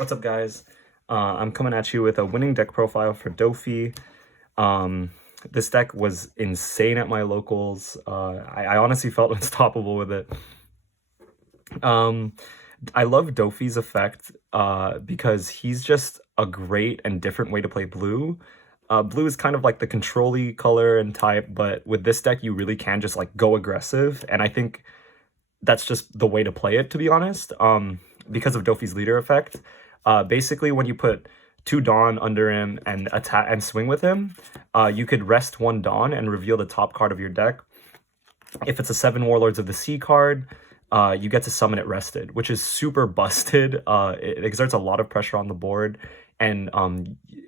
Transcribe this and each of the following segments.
What's up, guys? I'm coming at you with a winning deck profile for Doffy. This deck was insane at my locals. I honestly felt unstoppable with it. I love Doffy's effect because he's just a great and different way to play blue. Blue is kind of like the control-y color and type, but with this deck you really can just like go aggressive, and I think that's just the way to play it, to be honest, because of Doffy's leader effect. Basically, when you put 2 Dawn under him and attack and swing with him, you could rest 1 Dawn and reveal the top card of your deck. If it's a 7 Warlords of the Sea card, you get to summon it rested, which is super busted. It exerts a lot of pressure on the board, and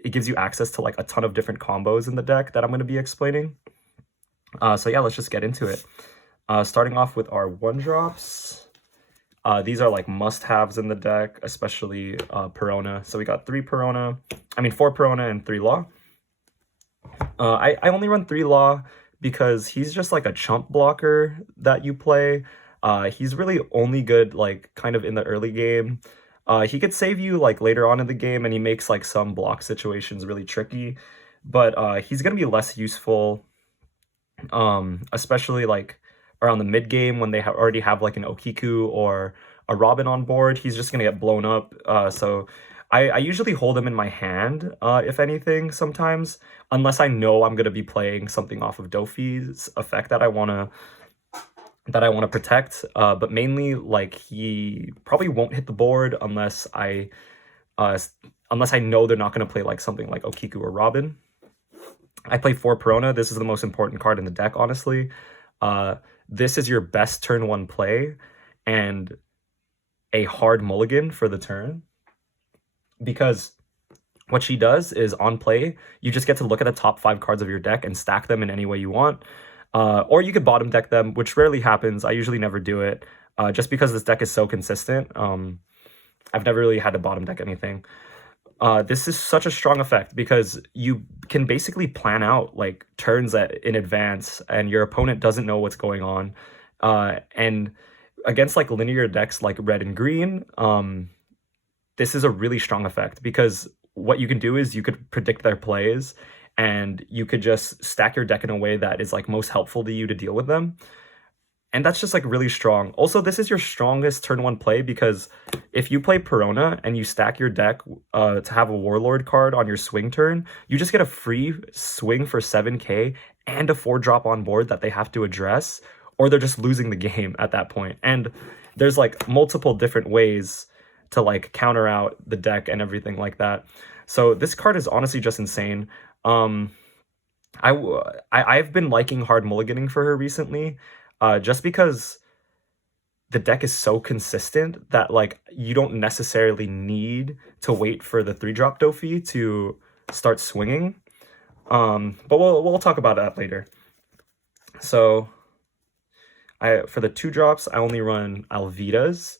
it gives you access to like a ton of different combos in the deck that I'm going to be explaining. So yeah, let's just get into it. Starting off with our 1-drops. These are like must-haves in the deck, especially Perona. So we got 4 Perona and 3 Law. I only run 3 Law because he's just like a chump blocker that you play. He's really only good like kind of in the early game. He could save you like later on in the game, and he makes like some block situations really tricky, but he's gonna be less useful, especially like around the mid game when they already have like an Okiku or a Robin on board. He's just gonna get blown up. So I usually hold him in my hand, if anything, sometimes, unless I know I'm gonna be playing something off of Doffy's effect that I wanna protect. But mainly, like, he probably won't hit the board unless I know they're not gonna play like something like Okiku or Robin. I play 4 Perona. This is the most important card in the deck, honestly. This is your best turn 1 play and a hard mulligan for the turn, because what she does is on play, you just get to look at the top 5 cards of your deck and stack them in any way you want. Or you could bottom deck them, which rarely happens. I usually never do it, just because this deck is so consistent. I've never really had to bottom deck anything. This is such a strong effect because you can basically plan out like turns in advance, and your opponent doesn't know what's going on. And against like linear decks like red and green, this is a really strong effect because what you can do is you could predict their plays, and you could just stack your deck in a way that is like most helpful to you to deal with them. And that's just like really strong. Also, this is your strongest turn 1 play because if you play Perona and you stack your deck to have a Warlord card on your swing turn, you just get a free swing for 7k and a 4-drop on board that they have to address, or they're just losing the game at that point. And there's like multiple different ways to like counter out the deck and everything like that. So this card is honestly just insane. I've been liking hard mulliganing for her recently. Just because the deck is so consistent that like you don't necessarily need to wait for the 3-drop Doffy to start swinging. But we'll talk about that later. So for the 2-drops, I only run Alvidas.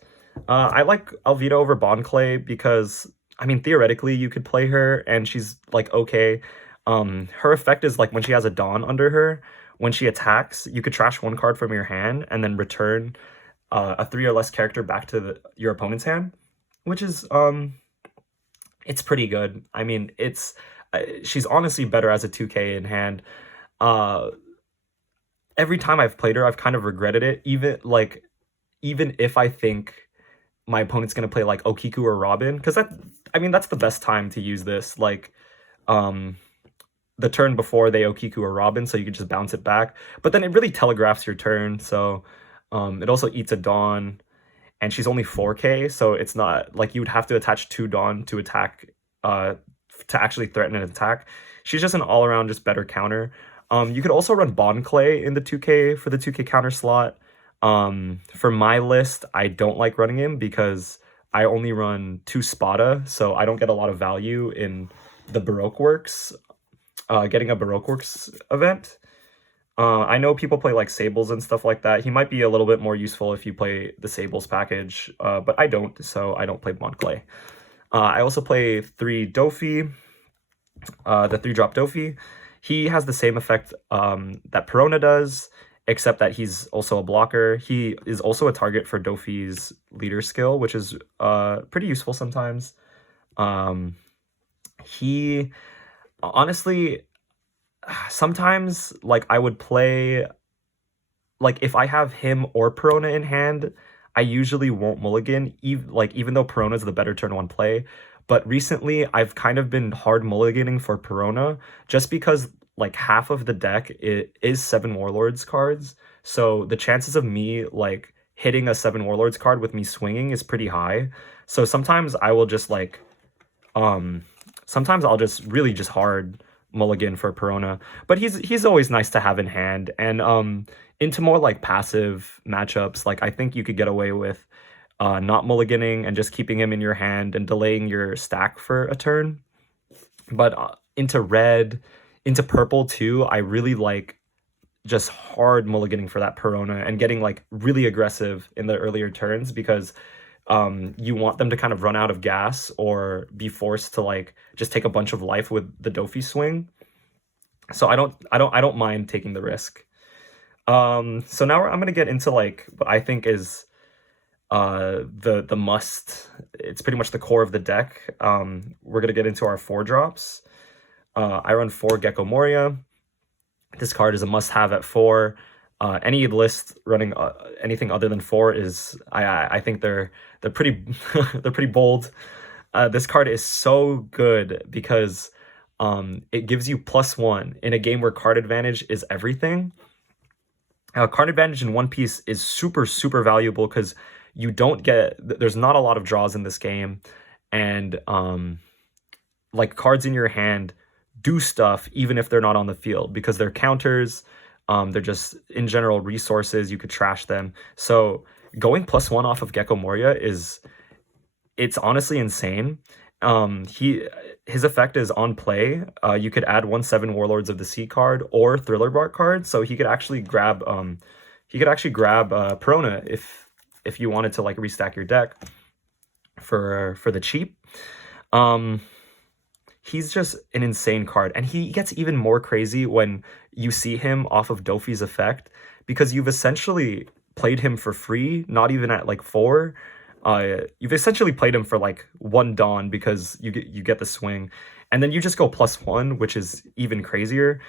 I like Alvida over Bonclay because, I mean, theoretically you could play her and she's like okay. Her effect is like when she has a Dawn under her, when she attacks, you could trash 1 card from your hand and then return a 3 or less character back to your opponent's hand, which is it's pretty good. I mean, she's honestly better as a 2k in hand. Every time I've played her, I've kind of regretted it, even if I think my opponent's gonna play like Okiku or Robin, because that's the best time to use this, like the turn before they Okiku or Robin, so you can just bounce it back. But then it really telegraphs your turn, so it also eats a Dawn, and she's only 4k, so it's not like you would have to attach 2 Dawn to attack, to actually threaten an attack. She's just an all-around just better counter. You could also run Bonclay in the 2k for the 2k counter slot. For my list, I don't like running him because I only run 2 Spada, so I don't get a lot of value in the Baroque Works. Getting a Baroque Works event. I know people play like Sables and stuff like that. He might be a little bit more useful if you play the Sables package, but I don't, so I don't play Bonclay. I also play 3 Doffy, the 3-drop Doffy. He has the same effect that Perona does, except that he's also a blocker. He is also a target for Doffy's leader skill, which is pretty useful sometimes. Um, he honestly, sometimes like I would play, like if I have him or Perona in hand, I usually won't mulligan, even though Perona's the better turn one play. But recently, I've kind of been hard mulliganing for Perona just because like half of the deck is 7 Warlords cards. So the chances of me like hitting a 7 Warlords card with me swinging is pretty high. So sometimes I will just like um sometimes I'll just really just hard mulligan for Perona. But he's always nice to have in hand. And into more like passive matchups, like I think you could get away with not mulliganing and just keeping him in your hand and delaying your stack for a turn. But into red, into purple too, I really like just hard mulliganing for that Perona and getting like really aggressive in the earlier turns because you want them to kind of run out of gas or be forced to like just take a bunch of life with the Doffy swing. So I don't mind taking the risk. So now I'm gonna get into like what I think is the must. It's pretty much the core of the deck. We're gonna get into our 4 drops. I run 4 Gecko Moria. This card is a must-have at 4. Any list running anything other than 4 is I think they're pretty they're pretty bold. This card is so good because it gives you +1 in a game where card advantage is everything. Card advantage in One Piece is super valuable because you don't get, there's not a lot of draws in this game, and like cards in your hand do stuff even if they're not on the field because they're counters. They're just in general resources. You could trash them. So going +1 off of Gecko Moria it's honestly insane. His effect is on play. You could add 1/7 Warlords of the Sea card or Thriller Bark card, so he could actually grab Perona if you wanted to like restack your deck for the cheap. He's just an insane card, and he gets even more crazy when you see him off of Doffy's effect because you've essentially played him for free, not even at like 4. You've essentially played him for like 1 Dawn because you get the swing, and then you just go +1, which is even crazier.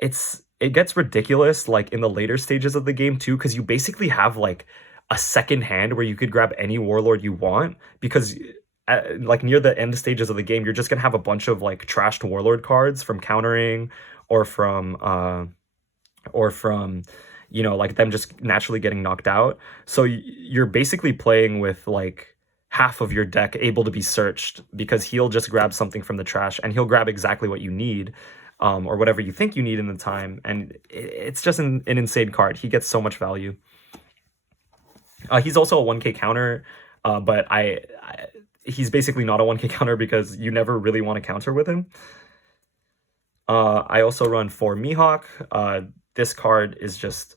It gets ridiculous like in the later stages of the game too, because you basically have like a second hand where you could grab any warlord you want because like near the end stages of the game, you're just gonna have a bunch of like trashed warlord cards from countering or from you know, like them just naturally getting knocked out. So you're basically playing with like half of your deck able to be searched because he'll just grab something from the trash and he'll grab exactly what you need, or whatever you think you need in the time. And it's just an insane card. He gets so much value. He's also a 1k counter, but he's basically not a 1k counter because you never really want to counter with him. I also run 4 Mihawk. This card is just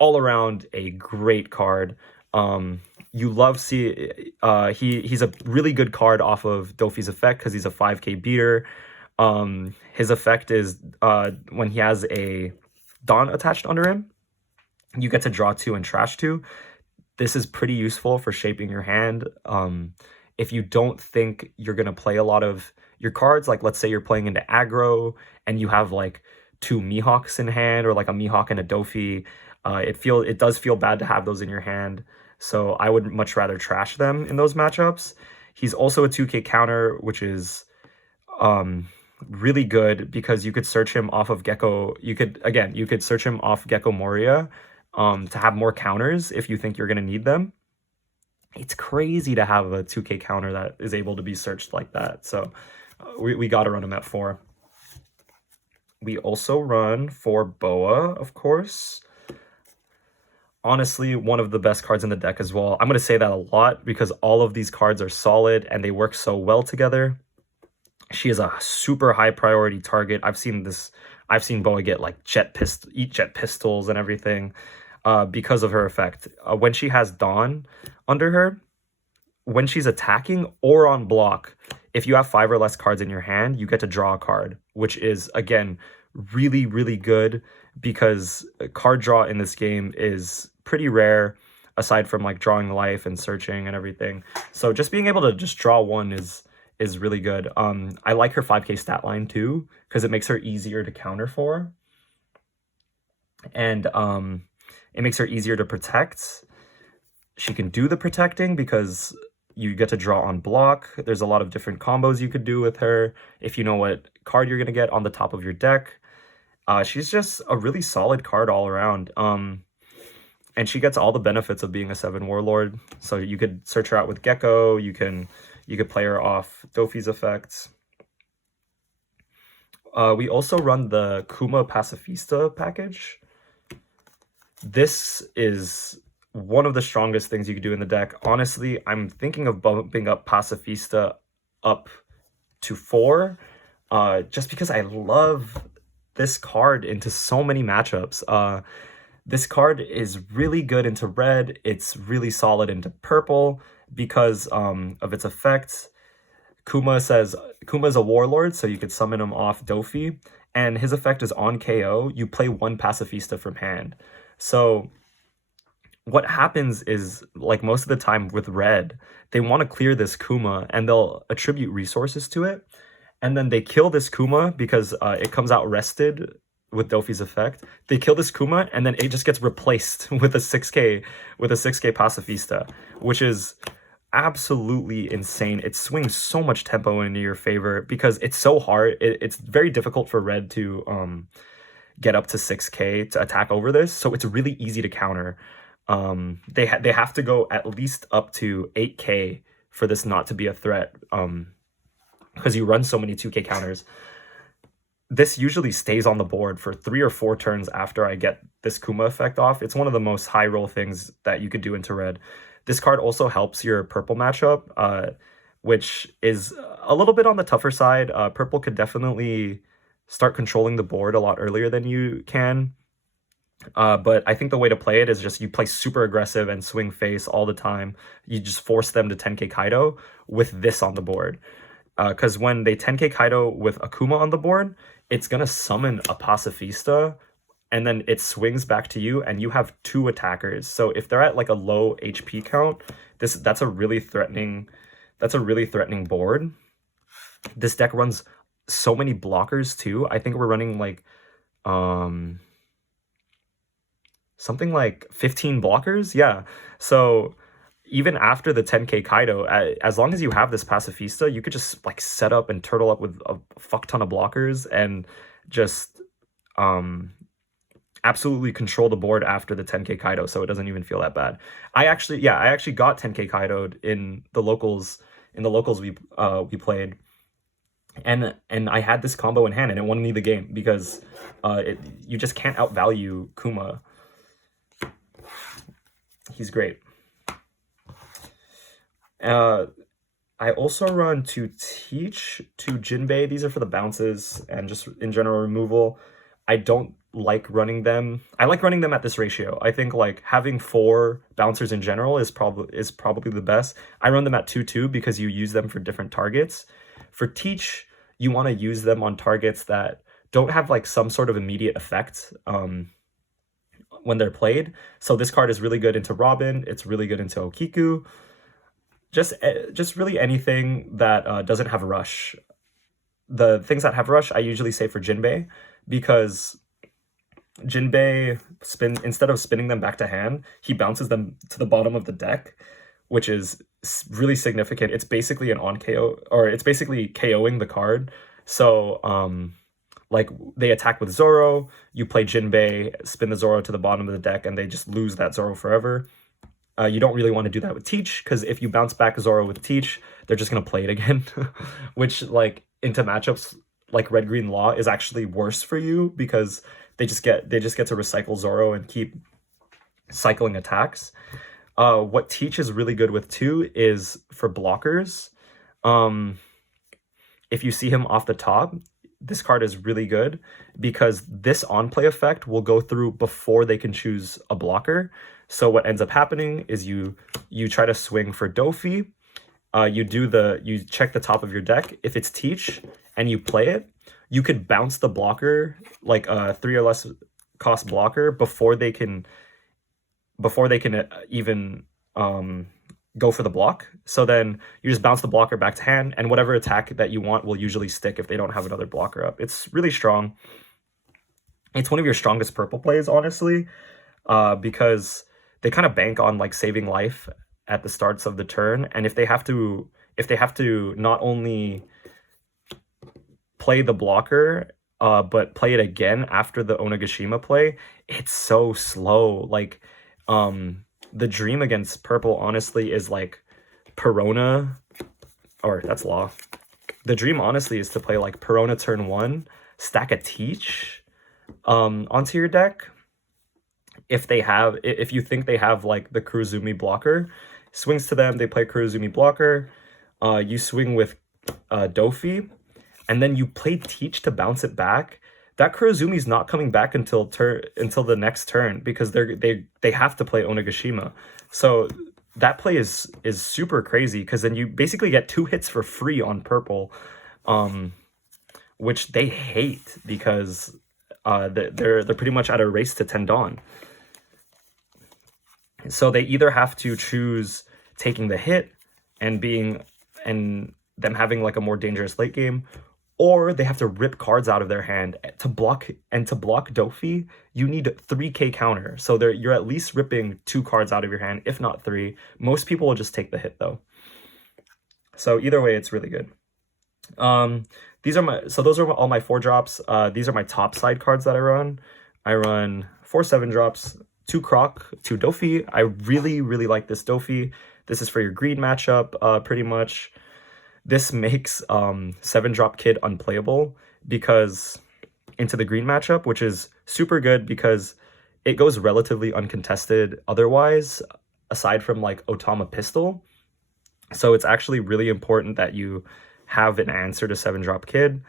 all around a great card. You love he's a really good card off of Doffy's effect because he's a 5k beater. His effect is when he has a Dawn attached under him, you get to draw 2 and trash 2. This is pretty useful for shaping your hand. If you don't think you're going to play a lot of your cards, like let's say you're playing into aggro and you have like 2 Mihawks in hand or like a Mihawk and a Doffy, it does feel bad to have those in your hand. So I would much rather trash them in those matchups. He's also a 2k counter, which is really good because you could search him off of Gecko. You could search him off Gecko Moria to have more counters if you think you're going to need them. It's crazy to have a 2k counter that is able to be searched like that. So we got to run him at 4. We also run 4 Boa, of course. Honestly, one of the best cards in the deck as well. I'm going to say that a lot because all of these cards are solid and they work so well together. She is a super high priority target. I've seen Boa get like jet pistols and everything because of her effect. When she has Dawn under her, when she's attacking or on block, if you have 5 or less cards in your hand, you get to draw a card, which is, again, really good because card draw in this game is pretty rare. aside from like drawing life and searching and everything. So just being able to just draw one is really good. I like her 5k stat line too, because it makes her easier to counter for. And it makes her easier to protect. She can do the protecting because you get to draw on block. There's a lot of different combos you could do with her if you know what card you're going to get on the top of your deck. She's just a really solid card all around. And she gets all the benefits of being a 7 warlord. So you could search her out with Gecko. You could play her off Doffy's effects. We also run the Kuma Pacifista package. This is one of the strongest things you could do in the deck. Honestly, I'm thinking of bumping up Pacifista up to 4, just because I love this card into so many matchups. This card is really good into red. It's really solid into purple because of its effects. Kuma says Kuma's a warlord, so you could summon him off Doffy, and his effect is on KO. You play 1 Pacifista from hand. So what happens is, like most of the time with red, they want to clear this Kuma and they'll attribute resources to it. And then they kill this Kuma because it comes out rested with Doffy's effect. They kill this Kuma and then it just gets replaced with a 6k Pacifista, which is absolutely insane. It swings so much tempo into your favor because it's so hard. It's very difficult for red to get up to 6k to attack over this, so it's really easy to counter. They have to go at least up to 8k for this not to be a threat, because you run so many 2k counters. This usually stays on the board for 3 or 4 turns after I get this Kuma effect off. It's one of the most high roll things that you could do into red. This card also helps your purple matchup, which is a little bit on the tougher side. Purple could definitely start controlling the board a lot earlier than you can. But I think the way to play it is just you play super aggressive and swing face all the time. You just force them to 10k Kaido with this on the board. Because when they 10k Kaido with Akuma on the board, it's going to summon a Pacifista, and then it swings back to you, and you have 2 attackers. So if they're at like a low HP count, that's a really threatening board. This deck runs so many blockers too. I think we're running like something like 15 blockers. Yeah. So even after the 10k Kaido, as long as you have this Pacifista, you could just like set up and turtle up with a fuck ton of blockers and just absolutely control the board after the 10k Kaido, so it doesn't even feel that bad. I actually got 10k Kaido'd in the locals we played, and I had this combo in hand and it won me the game because you just can't outvalue Kuma. He's great. I also run to Teach, to Jinbe. These are for the bounces and just in general removal. I don't like running them. I like running them at this ratio. I think like having 4 bouncers in general is probably the best. I run them at 2-2 because you use them for different targets. For Teach, you want to use them on targets that don't have like some sort of immediate effect when they're played. So this card is really good into Robin. It's really good into Okiku. Just really anything that doesn't have rush. The things that have rush, I usually say for Jinbe, because Jinbe instead of spinning them back to hand, he bounces them to the bottom of the deck, which is really significant. It's basically an on KO, or it's basically KOing the card. So like they attack with Zoro, you play Jinbe, spin the Zoro to the bottom of the deck, and they just lose that Zoro forever. You don't really want to do that with Teach, because if you bounce back Zoro with Teach, they're just going to play it again, which like into matchups like Red-Green Law is actually worse for you because they just get to recycle Zoro and keep cycling attacks. What Teach is really good with too is for blockers. If you see him off the top, this card is really good because this on-play effect will go through before they can choose a blocker. So what ends up happening is you try to swing for Doffy. You check the top of your deck. If it's Teach and you play it, you could bounce the blocker, like a 3 or less cost blocker, before they can before they can even go for the block. So then you just bounce the blocker back to hand, and whatever attack that you want will usually stick if they don't have another blocker up. It's really strong. It's one of your strongest purple plays, honestly, because they kind of bank on like saving life at the starts of the turn, and if they have to not only play the blocker but play it again after the Onigashima play, it's so slow. Like the dream against purple honestly is like Perona, or that's Law. The dream honestly is to play like Perona turn 1, stack a Teach onto your deck. If you think they have like the Kurozumi blocker, swings to them, they play Kurozumi blocker, you swing with Doffy, and then you play Teach to bounce it back. That Kurozumi's not coming back until the next turn, because they have to play Onigashima. So that play is super crazy, because then you basically get 2 hits for free on purple, which they hate, because they're pretty much at a race to 10 Dawn. So they either have to choose taking the hit and them having like a more dangerous late game, or they have to rip cards out of their hand to block. And to block Doffy, you need 3k counter. So you're at least ripping 2 cards out of your hand, if not 3. Most people will just take the hit though. So either way, it's really good. Those are all my 4 drops. These are my top side cards that I run. I run 4 7 drops, 2 Croc, 2 Doffy. I really, really like this Doffy. This is for your green matchup, pretty much. This makes 7-drop Kid unplayable because into the green matchup, which is super good because it goes relatively uncontested otherwise, aside from like Otama Pistol. So it's actually really important that you have an answer to 7-drop Kid.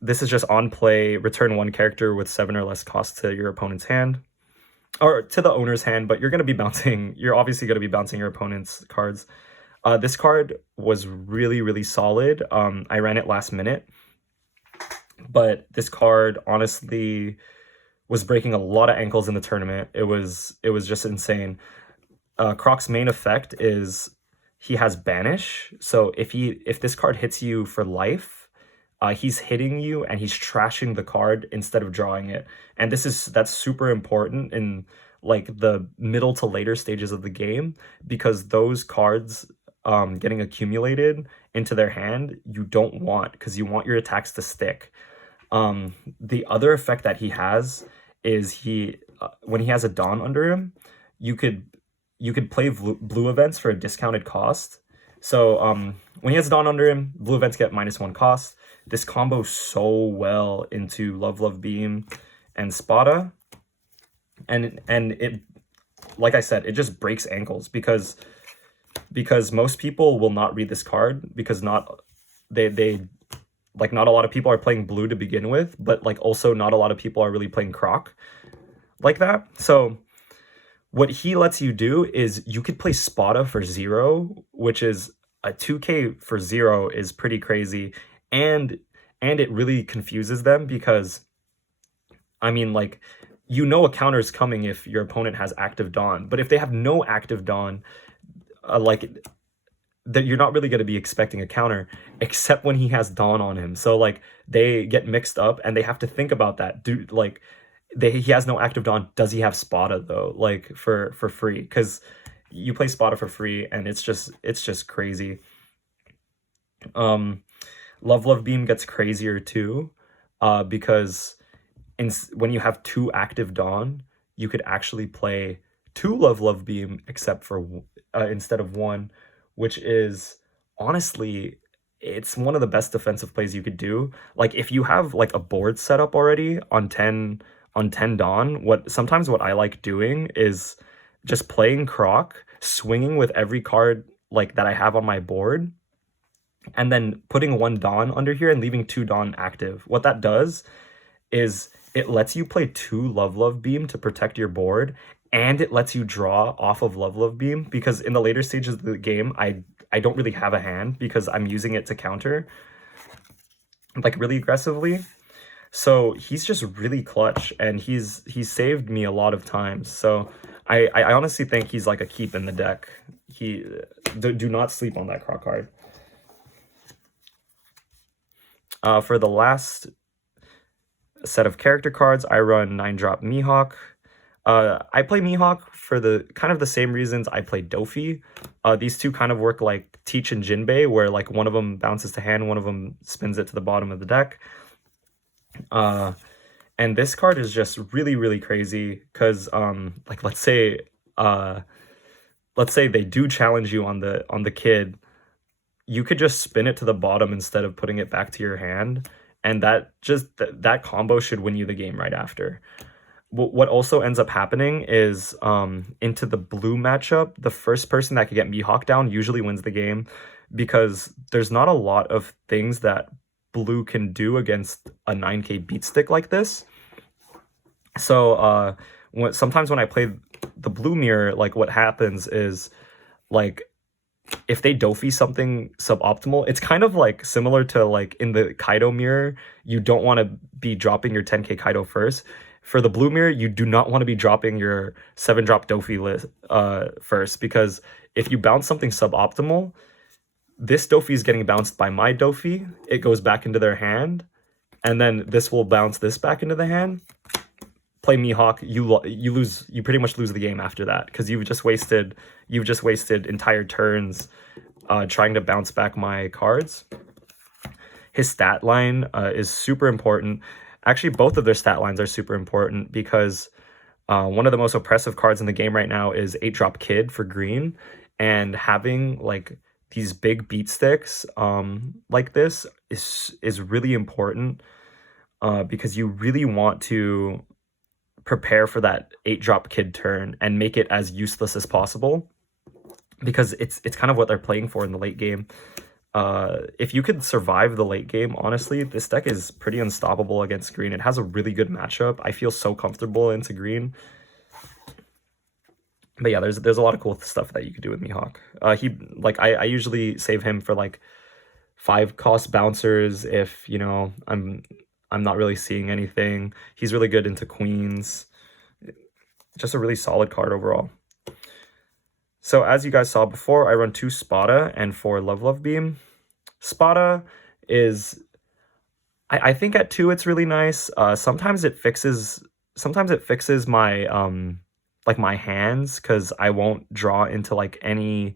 This is just on play, return 1 character with 7 or less cost to your opponent's hand, or to the owner's hand, but you're obviously going to be bouncing your opponent's cards. This card was really, really solid. I ran it last minute, but this card honestly was breaking a lot of ankles in the tournament. It was just insane. Croc's main effect is he has Banish. So if this card hits you for life, he's hitting you and he's trashing the card instead of drawing it. And that's super important in like the middle to later stages of the game, because those cards getting accumulated into their hand you don't want, because you want your attacks to stick. The other effect that he has is when he has a Dawn under him, you could play blue events for a discounted cost. So when he has a Dawn under him, blue events get -1 cost. This combos so well into Love Beam and Spada, and it, like I said, it just breaks ankles because most people will not read this card, because not a lot of people are playing blue to begin with, but like also not a lot of people are really playing Croc like that. So what he lets you do is you could play Spada for 0, which is a 2k for 0 is pretty crazy, and it really confuses them, because I mean, like, a counter is coming if your opponent has active Dawn, but if they have no active Dawn, that you're not really going to be expecting a counter, except when he has Dawn on him. So like they get mixed up and they have to think about that. He has no active Dawn. Does he have Spada though? Like for free, because you play Spada for free and it's just crazy. Love Beam gets crazier too, because when you have 2 active Dawn, you could actually play 2 Love Beam instead of 1, which is honestly, it's one of the best defensive plays you could do. Like if you have like a board set up already on 10 Dawn, sometimes what I like doing is just playing Croc, swinging with every card like that I have on my board, and then putting 1 Dawn under here and leaving 2 Dawn active. What that does is it lets you play 2 Love Beam to protect your board, and it lets you draw off of Love Beam, because in the later stages of the game, I don't really have a hand because I'm using it to counter like really aggressively. So he's just really clutch, and he's saved me a lot of times. So I honestly think he's like a keep in the deck. Do not sleep on that Croc card. For the last set of character cards, I run 9-drop Mihawk. I play Mihawk for the kind of the same reasons I play Doffy. These two kind of work like Teach and Jinbe, where like one of them bounces to hand, one of them spins it to the bottom of the deck. And this card is just really, really crazy because like let's say they do challenge you on the kid, you could just spin it to the bottom instead of putting it back to your hand, and that combo should win you the game right after. What also ends up happening is into the blue matchup, the first person that could get Mihawk down usually wins the game, because there's not a lot of things that blue can do against a 9k beat stick like this. So sometimes when I play the blue mirror, like what happens is, like, if they Doffy something suboptimal, it's kind of like similar to like in the Kaido mirror, you don't want to be dropping your 10k Kaido first. For the blue mirror, you do not want to be dropping your 7-drop Doffy first, because if you bounce something suboptimal, this Doffy is getting bounced by my Doffy, it goes back into their hand, and then this will bounce this back into the hand. Play Mihawk, you pretty much lose the game after that, because you've just wasted entire turns trying to bounce back my cards. His stat line is super important. Actually, both of their stat lines are super important, because one of the most oppressive cards in the game right now is 8-drop Kid for green, and having like these big beat sticks like this is really important, because you really want to prepare for that 8-drop Kid turn and make it as useless as possible, because it's kind of what they're playing for in the late game. If you could survive the late game, honestly, this deck is pretty unstoppable against green. It has a really good matchup. I feel so comfortable into green. But yeah, there's a lot of cool stuff that you could do with Mihawk. I usually save him for like 5-cost bouncers if, you know, I'm not really seeing anything. He's really good into queens. Just a really solid card overall. So as you guys saw before, I run 2 Spada and 4 Love Beam. Spada is, I think at 2 it's really nice. Sometimes it fixes my like my hands, because I won't draw into like any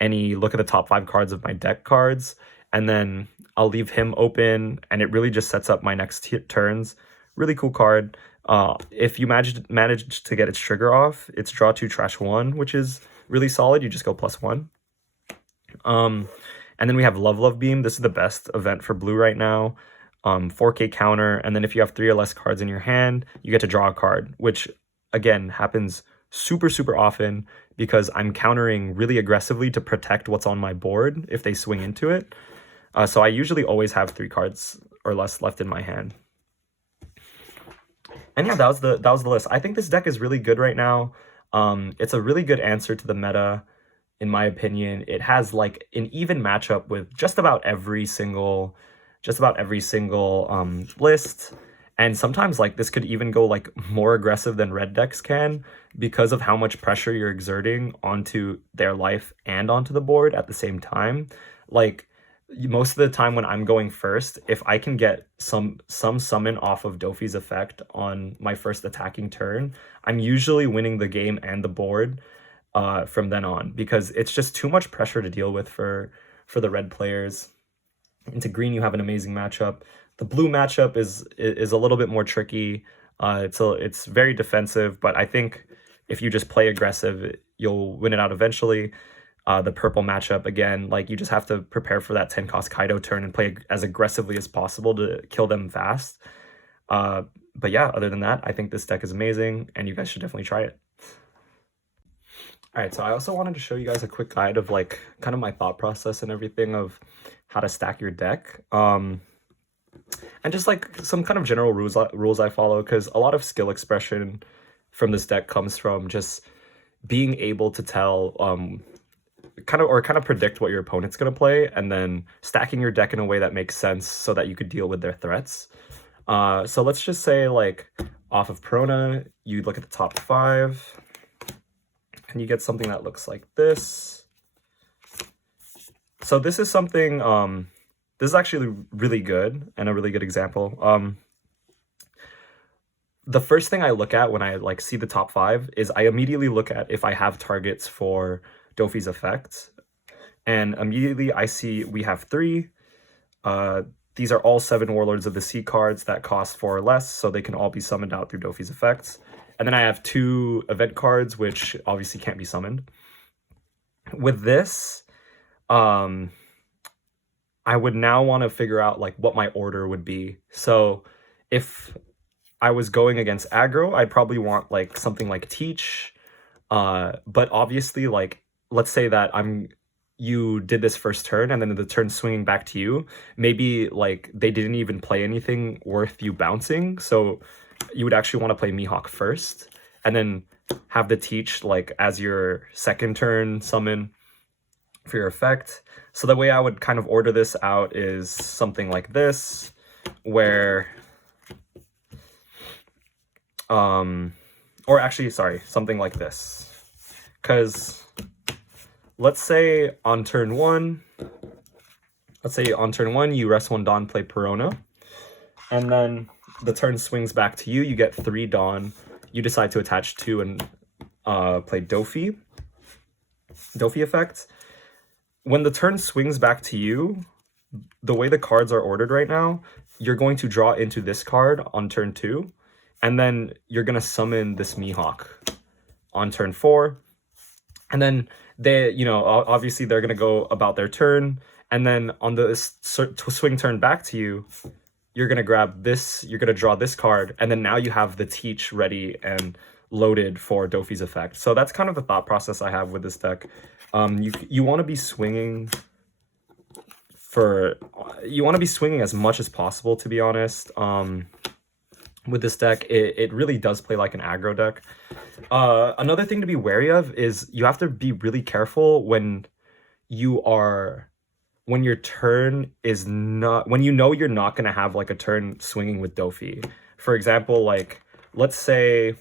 look at the top 5 cards of my deck cards, and then I'll leave him open, and it really just sets up my next turns. Really cool card. If you manage to get its trigger off, it's draw 2, trash 1, which is really solid. You just go +1. And then we have Love Beam. This is the best event for blue right now. 4k counter, and then if you have 3 or less cards in your hand, you get to draw a card, which again happens super often, because I'm countering really aggressively to protect what's on my board if they swing into it. So I usually always have 3 cards or less left in my hand. And yeah, that was the list. I think this deck is really good right now. It's a really good answer to the meta, in my opinion. It has like an even matchup with just about every single list. And sometimes like this could even go like more aggressive than red decks can, because of how much pressure you're exerting onto their life and onto the board at the same time. Like, most of the time when I'm going first, if I can get some summon off of Doffy's effect on my first attacking turn, I'm usually winning the game and the board from then on, because it's just too much pressure to deal with for the red players. Into green, you have an amazing matchup. The blue matchup is a little bit more tricky. It's very defensive, but I think if you just play aggressive, you'll win it out eventually. The purple matchup, again, like you just have to prepare for that 10-cost Kaido turn and play as aggressively as possible to kill them fast. But yeah, other than that, I think this deck is amazing, and you guys should definitely try it. Alright, so I also wanted to show you guys a quick guide of like kind of my thought process and everything of how to stack your deck. And just like some kind of general rules I follow, because a lot of skill expression from this deck comes from just being able to tell kind of predict what your opponent's going to play, and then stacking your deck in a way that makes sense so that you could deal with their threats. So let's just say, like, off of Perona, you look at the top 5, and you get something that looks like this. So this is something, this is actually really good, and a really good example. The first thing I look at when I, like, see the top 5 is I immediately look at if I have targets for Doffy's effect. And immediately I see we have 3. These are all 7 Warlords of the Sea cards that cost 4 or less, so they can all be summoned out through Doffy's effects. And then I have 2 event cards, which obviously can't be summoned. With this, I would now want to figure out, like, what my order would be. So if I was going against aggro, I'd probably want, like, something like Teach. But obviously, like, let's say that you did this first turn, and then the turn swinging back to you, maybe, like, they didn't even play anything worth you bouncing, so you would actually want to play Mihawk first, and then have the Teach, like, as your second turn summon for your effect. So the way I would kind of order this out is something like this, where or actually, sorry, something like this, because let's say on turn 1, you rest 1 Dawn, play Perona, and then the turn swings back to you, you get 3 Dawn, you decide to attach 2 and play Doffy effect. When the turn swings back to you, the way the cards are ordered right now, you're going to draw into this card on turn 2, and then you're going to summon this Mihawk on turn 4, and then they, you know, obviously they're going to go about their turn, and then on the swing turn back to you, you're going to grab this, you're going to draw this card, and then now you have the Teach ready and loaded for Doffy's effect. So that's kind of the thought process I have with this deck. You want to be swinging as much as possible, to be honest. With this deck, it really does play like an aggro deck. Another thing to be wary of is you have to be really careful when your turn is not, when you know you're not going to have, like, a turn swinging with Doffy. For example, like, let's say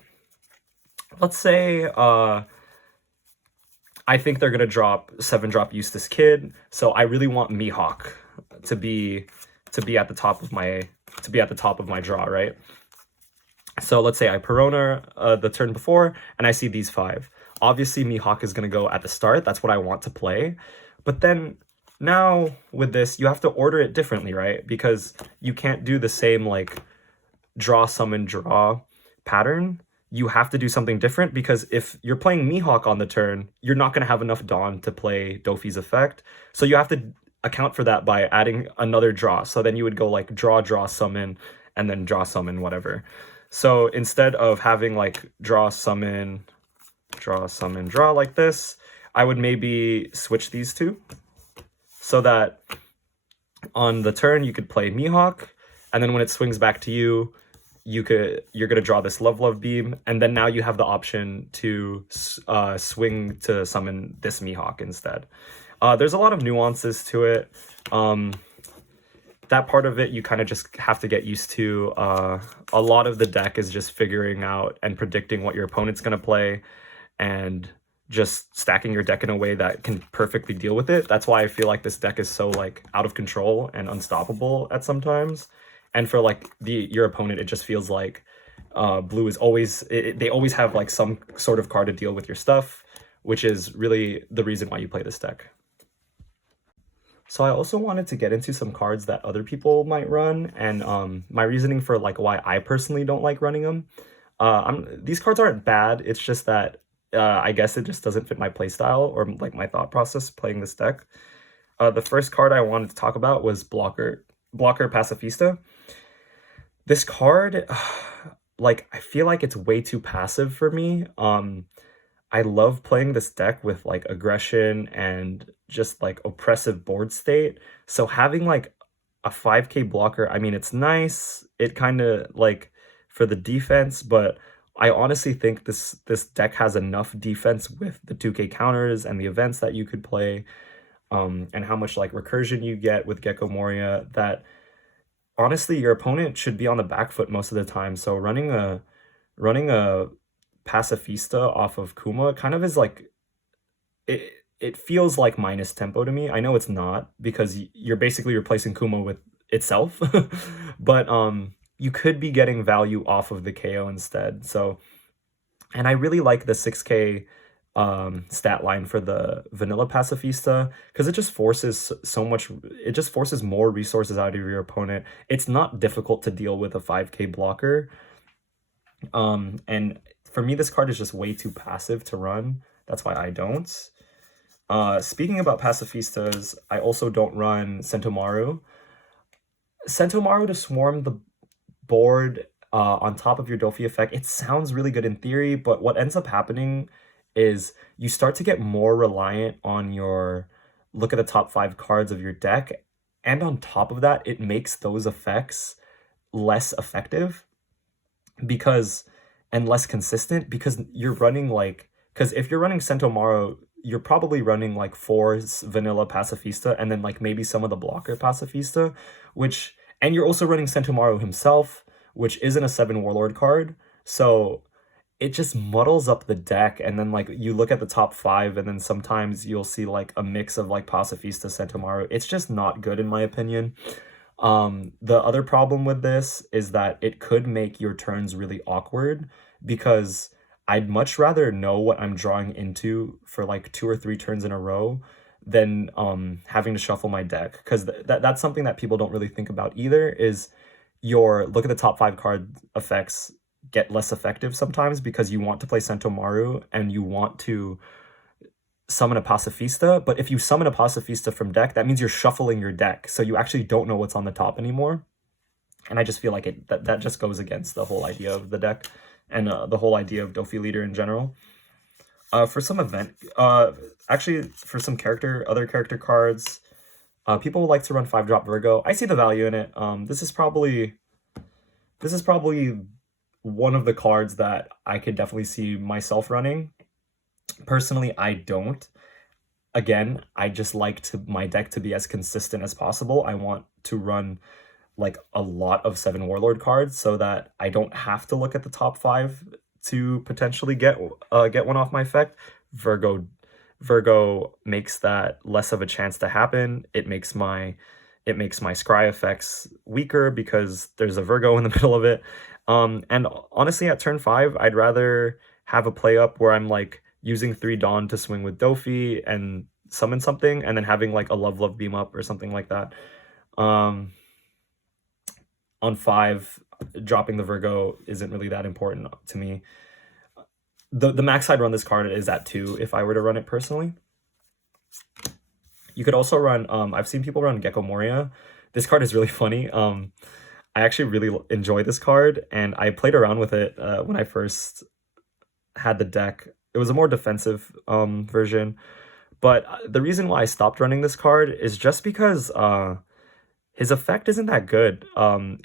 I think they're going to drop 7-drop Eustace Kid, so I really want Mihawk to be at the top of my draw, right? So let's say I Perona the turn before, and I see these 5. Obviously, Mihawk is going to go at the start. That's what I want to play. But then now with this, you have to order it differently, right? Because you can't do the same, like, draw, summon, draw pattern. You have to do something different, because if you're playing Mihawk on the turn, you're not going to have enough Dawn to play Doffy's effect. So you have to account for that by adding another draw. So then you would go, like, draw, summon, and then draw, summon, whatever. So instead of having, like, draw, summon, draw like this, I would maybe switch these two so that on the turn you could play Mihawk, and then when it swings back to you, you're gonna draw this Love Beam, and then now you have the option to swing to summon this Mihawk instead. There's a lot of nuances to it. That part of it you kind of just have to get used to. A lot of the deck is just figuring out and predicting what your opponent's gonna play, and just stacking your deck in a way that can perfectly deal with it. That's why I feel like this deck is so, like, out of control and unstoppable at sometimes. And for, like, your opponent, it just feels like blue is always, they always have, like, some sort of card to deal with your stuff, which is really the reason why you play this deck. So I also wanted to get into some cards that other people might run, and my reasoning for, like, why I personally don't like running them. These cards aren't bad, it's just that I guess it just doesn't fit my playstyle or, like, my thought process playing this deck. The first card I wanted to talk about was Blocker Pacifista. This card, like, I feel like it's way too passive for me. I love playing this deck with, like, aggression and just, like, oppressive board state. So having, like, a 5k blocker, I mean, it's nice. It kind of, like, for the defense, but I honestly think this deck has enough defense with the 2k counters and the events that you could play, and how much, like, recursion you get with Gecko Moria, that honestly, your opponent should be on the back foot most of the time. So running a Pacifista off of Kuma kind of is like it feels like minus tempo to me. I know it's not because you're basically replacing Kuma with itself, but you could be getting value off of the KO instead. So, and I really like the 6k stat line for the vanilla Pacifista because it just forces so much, it just forces more resources out of your opponent. It's not difficult to deal with a 5k blocker. And for me, this card is just way too passive to run. That's why I don't. Speaking about Pacifistas, I also don't run Sentomaru. Sentomaru to swarm the board on top of your Doffy effect, it sounds really good in theory, but what ends up happening is you start to get more reliant on your look at the top 5 cards of your deck, and on top of that, it makes those effects less effective because and less consistent because you're running like because if you're running Sentomaru, you're probably running like 4 vanilla Pacifista and then like maybe some of the blocker Pacifista, which and you're also running Sentomaru himself, which isn't a 7 warlord card. So it just muddles up the deck, and then like you look at the top 5 and then sometimes you'll see like a mix of like Pacifista Sentomaru. It's just not good in my opinion. The other problem with this is that it could make your turns really awkward because I'd much rather know what I'm drawing into for like 2 or 3 turns in a row than having to shuffle my deck, because that's something that people don't really think about either, is your look at the top 5 card effects get less effective sometimes because you want to play Sentomaru and you want to summon a Pacifista, but if you summon a Pacifista from deck, that means you're shuffling your deck, so you actually don't know what's on the top anymore. And I just feel like that just goes against the whole idea of the deck and the whole idea of Doffy leader in general. For some event, actually for some other character cards, people would like to run 5-drop Virgo. I see the value in it. This is probably one of the cards that I could definitely see myself running. Personally, I don't. Again, I just like my deck to be as consistent as possible. I want to run like a lot of 7 warlord cards so that I don't have to look at the top 5 to potentially get one off my effect. Virgo makes that less of a chance to happen. It makes my scry effects weaker because there's a Virgo in the middle of it. And honestly, at turn 5, I'd rather have a play up where I'm like using 3 Dawn to swing with Doffy and summon something, and then having like a Love beam up or something like that. On 5, dropping the Virgo isn't really that important to me. The max I'd run this card is at 2 if I were to run it personally. You could also run, I've seen people run Gecko Moria. This card is really funny. I actually really enjoy this card, and I played around with it when I first had the deck. It was a more defensive version, but the reason why I stopped running this card is just because his effect isn't that good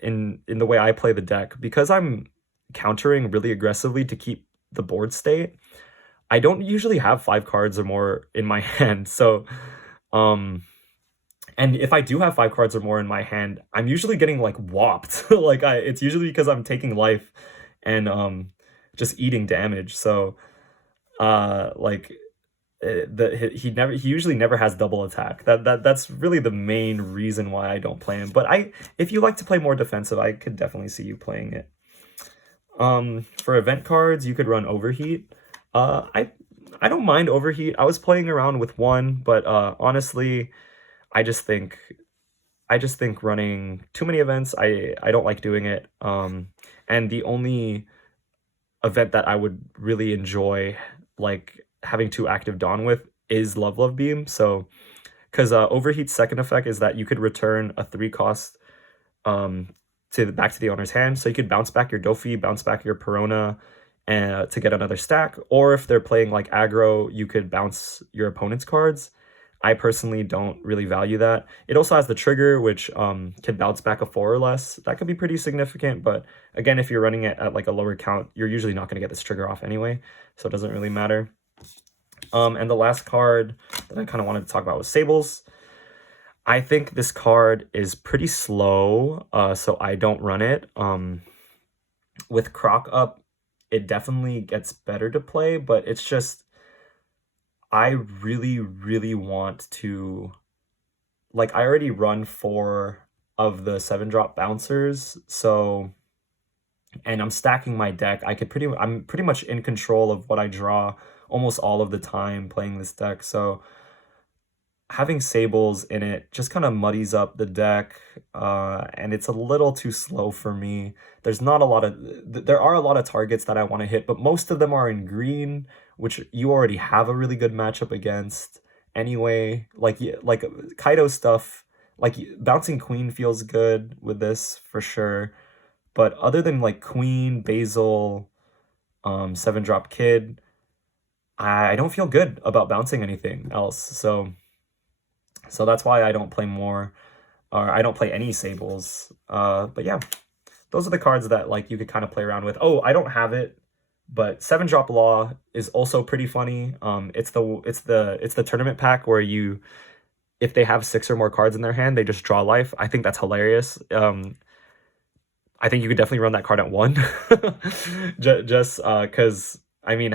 in the way I play the deck. Because I'm countering really aggressively to keep the board state, I don't usually have 5 cards or more in my hand. So and if I do have 5 cards or more in my hand, I'm usually getting like whopped. Like it's usually because I'm taking life and just eating damage. So he usually never has double attack. That's really the main reason why I don't play him. But if you like to play more defensive, I could definitely see you playing it. For event cards, you could run Overheat. I don't mind Overheat. I was playing around with 1, but honestly, I just think running too many events, I don't like doing it. And the only event that I would really enjoy like having 2 active Dawn with is Love Beam. So because Overheat's second effect is that you could return a 3 cost back to the owner's hand, so you could bounce back your Doffy, bounce back your Perona, and to get another stack. Or if they're playing like aggro, you could bounce your opponent's cards. I personally don't really value that. It also has the trigger, which can bounce back a 4 or less. That could be pretty significant, but again, if you're running it at like a lower count, you're usually not going to get this trigger off anyway, so it doesn't really matter. And the last card that I kind of wanted to talk about was Sables. I think this card is pretty slow, so I don't run it. With Croc up, it definitely gets better to play, but it's just, I really, really want to, like, I already run 4 of the 7-drop bouncers, so, and I'm stacking my deck. I'm pretty much in control of what I draw almost all of the time playing this deck, so having Sables in it just kind of muddies up the deck, and it's a little too slow for me. There are a lot of targets that I want to hit, but most of them are in green, which you already have a really good matchup against anyway. Like Kaido stuff, like bouncing Queen feels good with this for sure. But other than like Queen, Basil, 7-drop Kid, I don't feel good about bouncing anything else. So that's why I don't play more, or I don't play any Sables. But yeah, those are the cards that like you could kind of play around with. Oh, I don't have it, but 7-drop Law is also pretty funny. It's the tournament pack where if they have 6 or more cards in their hand, they just draw life. I think that's hilarious. I think you could definitely run that card at 1, just because I mean,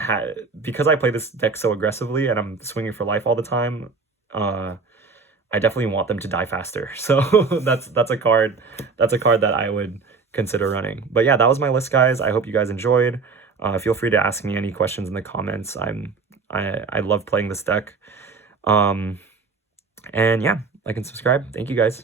because I play this deck so aggressively and I'm swinging for life all the time. I definitely want them to die faster. So that's a card that I would consider running. But yeah, that was my list, guys. I hope you guys enjoyed. Feel free to ask me any questions in the comments. I love playing this deck. And yeah, like and subscribe. Thank you, guys.